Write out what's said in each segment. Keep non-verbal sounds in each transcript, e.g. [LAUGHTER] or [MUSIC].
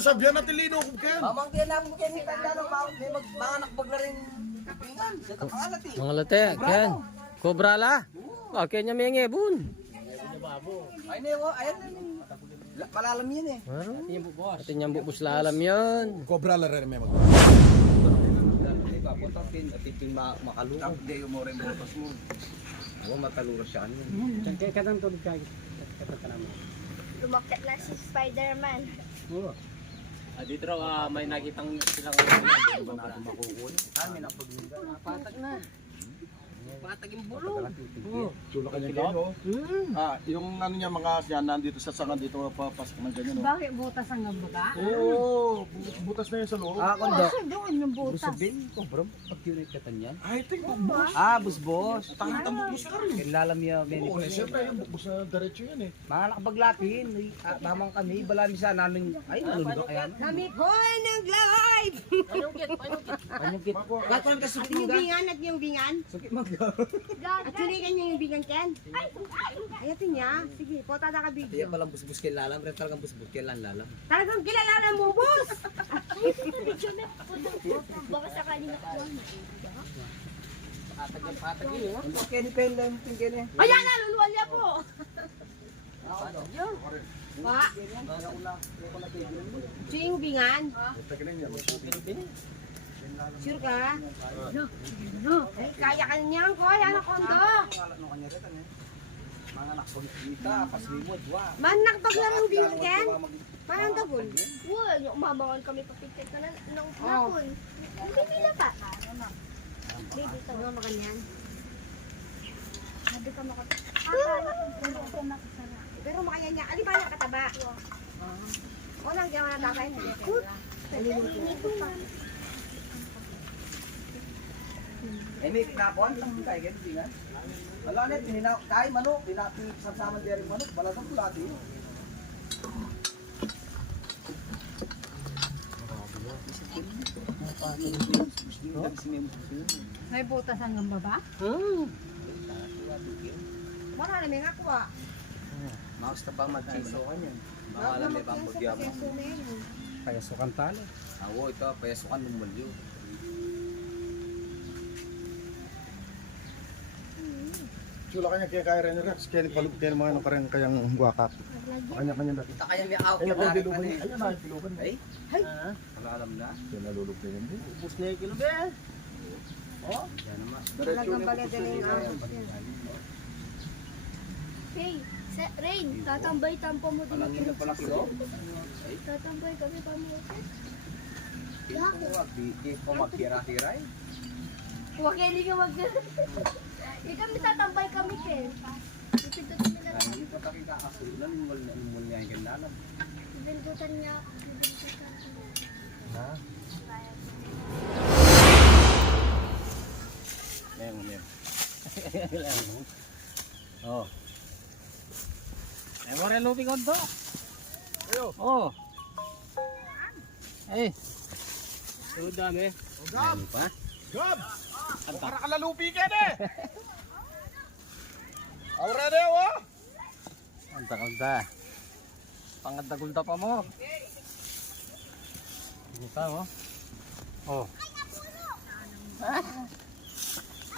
sabyan natin lino ko ken. Mamang kailangan mo kayo tanda ng mga may mag mga nakbag na rin kapingan. Sa kapalat eh. Mga late, ken. Kobra la. Oh, kenya may ngebun. Ay na yun, ayan. La- Malalam yan eh. Ati niyang bubus la alam yun. Cobra la rin may mag. Di ba, punta pin, at ipin makaluro. Hindi, yung mo rin botos mo. Oo, mataluro siya. Ano yun? Lumakit na si Spider-Man. Ah, dito raw ah, may nakitang silang Kami na paglinda. patag na. Patag yung bulo. Chula kanya ken. Ah, yung ano niya mga yan nandito sa sangan dito papasok ng ganyan. oh. Bakit butas ang baga? Oo, bu- butas na yun sa loob. Ah, kondo. Kasi doon yung butas. Busabin ko, bro. Pag-unit ka tanyan. Ay, ting bubus. Ah, busbos. Tangit ang bubus ka rin. Kailalam niya, Benny. Oo, eh, siyempre yung bubus na diretso yan eh. Mga nakapaglapin. Ah, Tamang kami, balari sa namin. Ay, nalulunod kaya. Kami ko ay nag-live! Kanyang kit. Katuan ka sa yung bingan at yung bingan. Sukit mag At tuligan niyo yung bingan, Ken. Ayatin niya. Sige, pota na ka Kaya video. palang busbus kay lalam. Rin talagang busbus kay lalam. Talagang kilala na mo, boss! Baka sakali na Ang Kenny Pen lang, yung Kenny. Ayan na, luluwal niya po! Pa, ito yung bingan. Sure ka? No, no. Ay, kaya ka niyan ko, yan ang kondo. Mga nakapagkita, paslimod, wa. Man, nakbag lang ang bingan, Ken. Parang dagol. Well, yung umabangon kami papikit na ng ng hapon. Hindi pila pa. Baby, ito. Ano mo kanyan? Sabi ka makapit. Akala ko Pero makaya niya, alin ba niya kataba? O lang, diyan na tatay. Eh, may pinapon, lang tayo ganun, di nga. Wala na, pinina, kahit manok, pinati, sasama din rin manok, balagang kulati. May butas hanggang baba? Wala na may ngakuha. Maus na pa mag-chiso ka niyan. Baka alam may pambagya mo. Payasukan talo. Awo, ito, payasukan ng mulyo. Chula kanya kaya kaya rin Rex. Kaya palug kaya mga ano ka rin kayang wakap. Kanya kanya dati. Ito kaya may out Ay, yung ako lahat diluban na. Ayun na, diluban. Ay, ay. Wala alam na. Kaya nalulog na yun. Bubus na yung kilo be. Yan naman. Diretso na pala yung din. Hey, sa Rain, tatambay tampo mo din. Walang ina pala kilo. Tatambay kami pamutin. Ako, di, di ko magkira-kira eh. Huwag kayo hindi ka mag... [LAUGHS] Hindi kami tatambay kami, Ken. Ipinto kami na lang. Hindi ko tayo kakasulan, mul na mul niya yung. Ibintutan niya. Ibintutan niya. Ha? Ngayon, ngayon. [LAUGHS] Oh. Eh, mo rin lupi ko to. Ayo. Oh. Eh. Sunod dami. Gab! Ano pa? Gab! Para kalalupi ka na eh! [LAUGHS] Already, oh! Kanta kanta. Panganda pa mo. Ano pa oh? Oh.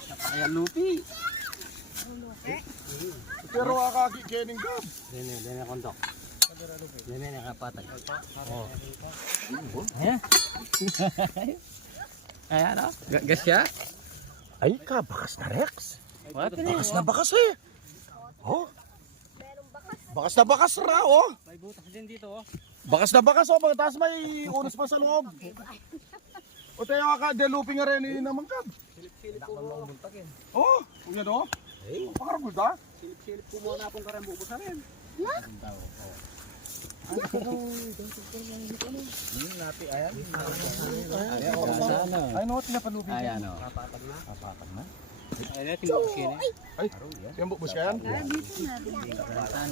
Napakaya lupi. Pero akaki kening gab. Dene, dene kondok. Dene nakapatag. Oh. Ayan. [LAUGHS] Ayan oh. Gas ya? Ay ka, bakas na Rex. What? Bakas na bakas eh. Oh. Bakas na bakas ra, oh. May butas din dito oh. Bakas na bakas, oh. Pagkataas may unos pa sa loob. O tayo ka, deluping nga rin eh, naman kab. Oh, yan oh. Hey. Pakaragod ah. Silip-silip ko muna akong karambo ko sa rin. Napi, ayan. Sana. Ay no, tinapalupi. Ayan oh. Kapatag na. Ayan, tinubos yun eh. Ay, yung bubus ka yan? Saan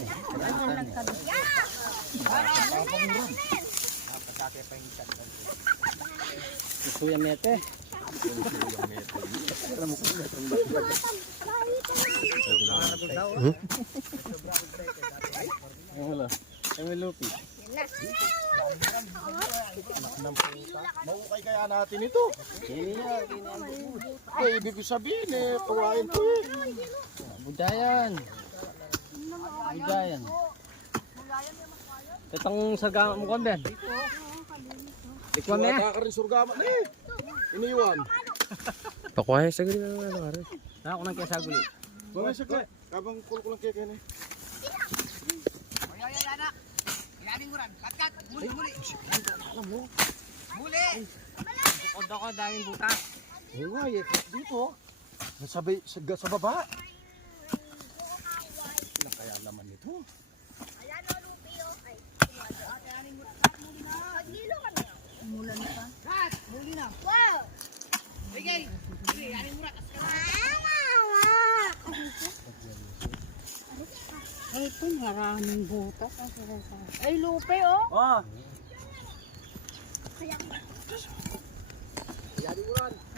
eh? Gusto yan mete. Hmm? May lupi. Na. Mahukay kaya natin ito. Eh, ibig ko sabihin eh, kawain to eh. Budayan. Budayan. Itong sargama mo kong Ben. Ikaw na. Wala ka rin surgama na eh. Iniwan. Pakuhay sa gili na ano. Na ako nang kaya saguli. Mga sakla. Kabang kulkulang kaya kaya na eh. Bukod ako daming butas. Eh nga eh, dito. Nasabi, sa, sa baba. Ano kaya naman ito? Ayan o, Lupi o. Ay. Magnilo ka na. Mula na ka? Kat! Muli na. Wow! Bigay! Bigay! Ano mura? Ay, ito maraming butas. ang sinasabi. Ay, Lupe oh. Oh,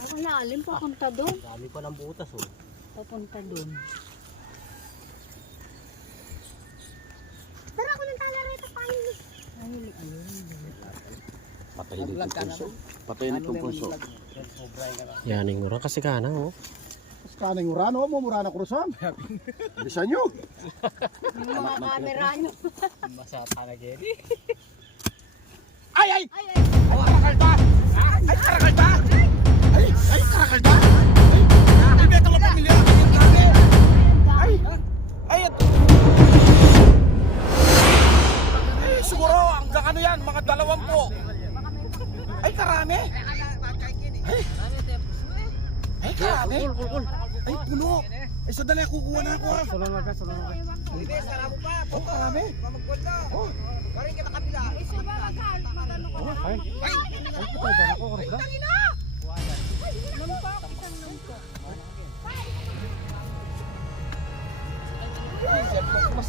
Ang lalim papunta doon. dami pa ng butas oh. Papunta doon. Tara ako ng tala rito paano ni? Patayin itong punso. Patayin itong punso. Yaning mura kasi kana oh. Tapos kaning urano mo, murana krusan. Bisa nyo. Yung mga camera nyo. Basa palagay. Ay, ay! Ay, karakal ba? Ay, karakal ba? Ay, ay, karakal ba? Ay, ay, beto lang pamilya. Ay, Ay, sandali, kukuha na ako ha. Sulong ka, sulong ka. Oh, karami. Oh, Ay. Ay, puto dyan ako oras lang.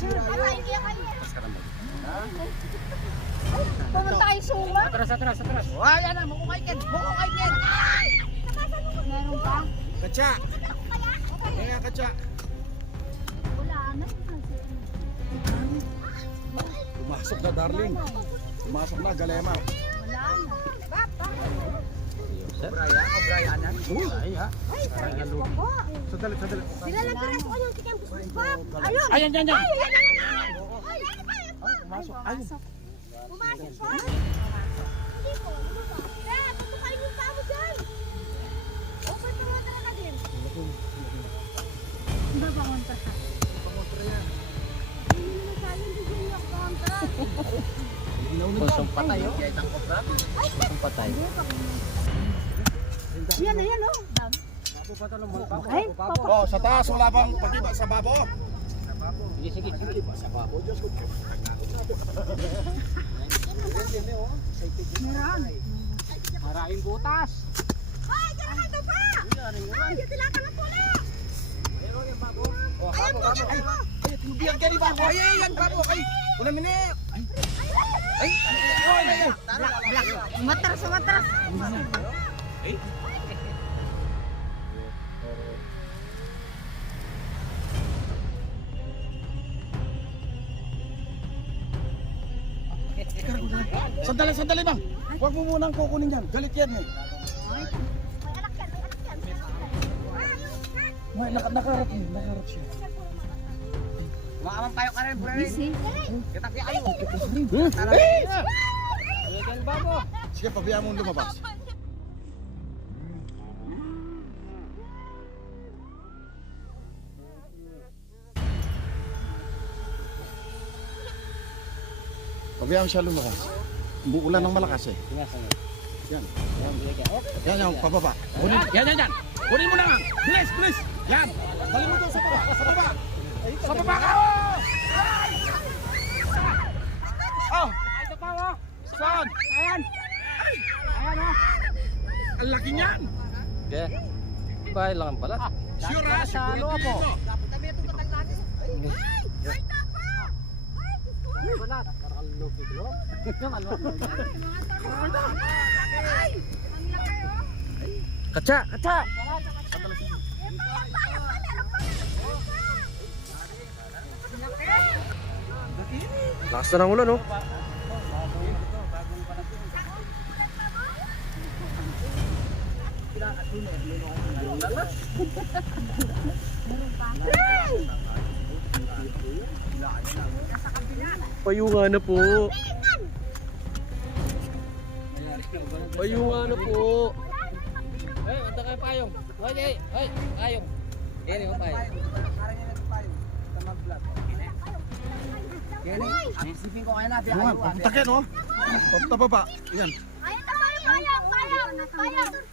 Tara, hindi kayo. Pumunta tayo suma. Atras, atras, atras. Meron pa? katsa. Kaya katsa. Wala na. Pumasok na, darling. Pumasok na, galema. Wala na. Ay, ha. Sandali, sandali. Nilalagyan ako yung tigang Pop! Ayun! Ayan, yan, yan. Ay, ayan, ayan, ayan! Ay, ayan pa, ayan pa! Pumasok. Ayun. Pumasok pa? Hindi po, Pusong patay oh. Pusong patay. Yan na yan, oh. Ay. Oh, sa taas wala bang pagiba sa babo? Sige, sige. Sa babo, Diyos ko. Maraming butas. Ay, dyan na kayo pa! Ay, dyan sila ka na pula! Ayan po, dyan po! Ay, tinubihan ka ni babo. Ay, ay, yan babo. Ay, una minute. Ay, ay, ay, ay. Matras, matras. Sandali, sandali bang. Huwag mo munang kukunin yan. Galit yan eh. May anak yan, may anak yan. may anak yan. Ay, May naka, nakarat yun, nakarat siya. Maaman tayo ka rin, bro. Kita kaya kayo. Ayan, babo. Sige, pabayaan mo lumabas. Pabayaan mo siya lumabas. Buulan ng malakas eh. Yan. Yan, yan, pababa. Kunin, yan, yan, yan. Kunin mo na nga. Bilis, bilis. Yan. Dali mo doon sa baba. Sa baba. Sa baba ka. Oh. Ito pa oh. Saan? Ayan. Ayan oh. Ang laki niyan. Okay. Bahay lang pala. Sure ha? Sa loob po. Wala. Parang lupit lo. Yung alwa. Kaca, kaca. Lakas na ng ulan, oh. Payunga na po. Payunga na po. Ay, anda kayo payong. Ay, ay, ay, payong. Yan yung payong. Isipin ko kayo na, Yung nga, papuntakin oh. Papunta pa pa. Yan. Ayun na tayo, payang, payang, payang.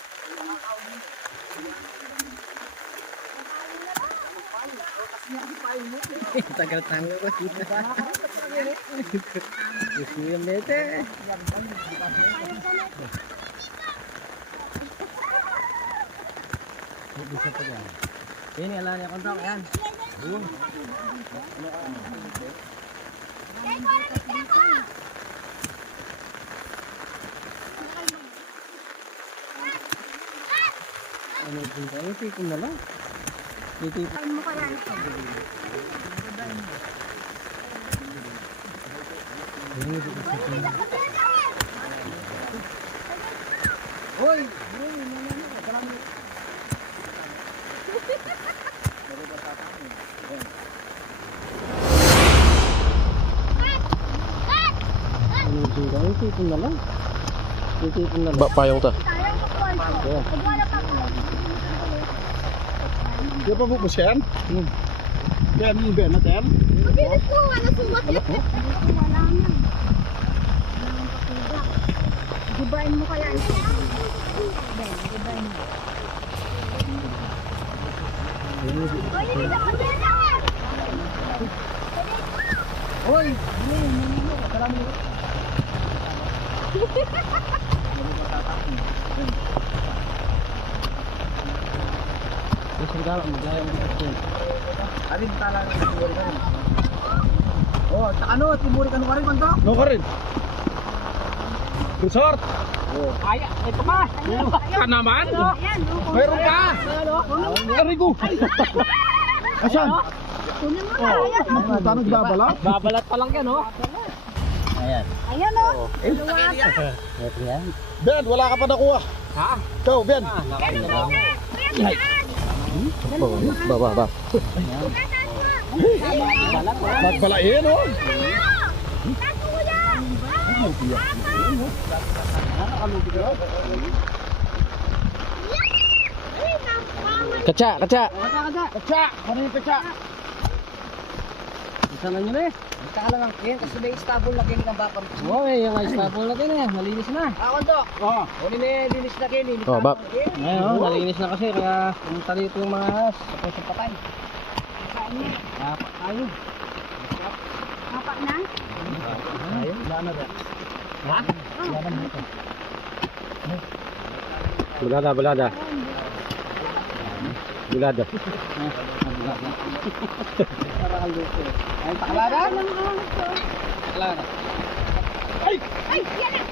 [LAUGHS] Tagal tango ko. Gusto yung bete. Bisa pa dyan. Ini ala niya kontak yan. Ano din tayo? Tipon na lang. Titipon. Ayun mo kaya ito. Hoy! Ano din tayo? Tipon na lang. Titipon na lang. payong ta. Sayang ko po. Nagwala pa po. Di pa bubus yan? Hmm. Yan, yung Ben natin. Mabilis po, ano sumat yun? Wala na. Gibain mo kaya ito. Ben, gibain mo. Oy, hindi na ko dyan Hoy! Salamin mo. Maglaya mo kasi. Alin tala ng tiburi ka rin. Oh, sa ano, tiburi ka rin kanto? No ka rin. Resort. Aya, ito pa! Ka naman. Oh. Meron ka. Arigo. Asan? Kunin mo na. Ayan, oh. Ang puta nagbabala. Babalat pa lang yan, oh. Ayan. Ayan, oh. Ito yan. Ben, wala ka pa nakuha. Ha? Ikaw, Ben. Ah, Ayan, Ba, ba, ba. Magbalain, oh. Kaca, kaca. Kacha. Ano yung kacha? Na nyo na eh. Taka lang ang kin, kasi may stable na kin ng bakam. Wow, eh, yung ice table natin eh. Malinis na. Ako to! Oh. Uli na yung linis na kin, linis Oh, na bak. kin. Ngayon, oh, malinis na kasi kaya pumunta dito yung mga ahas. Tapos sa patay. Dapat tayo. Apak na. Tayo. Wala na ba? Ha? Wala na dito. Bulada, bulada. Bulada. Para kang luto. Ay, pakalada? Bulada. Ay, yan na.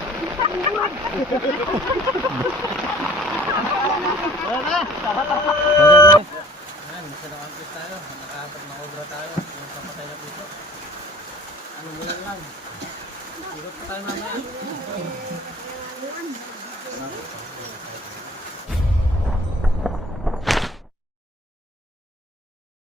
Ayan, gusto na campus tayo. Nakahapag na obra tayo. Yung dito. Ano mo lang. Ikot pa tayo mamaya.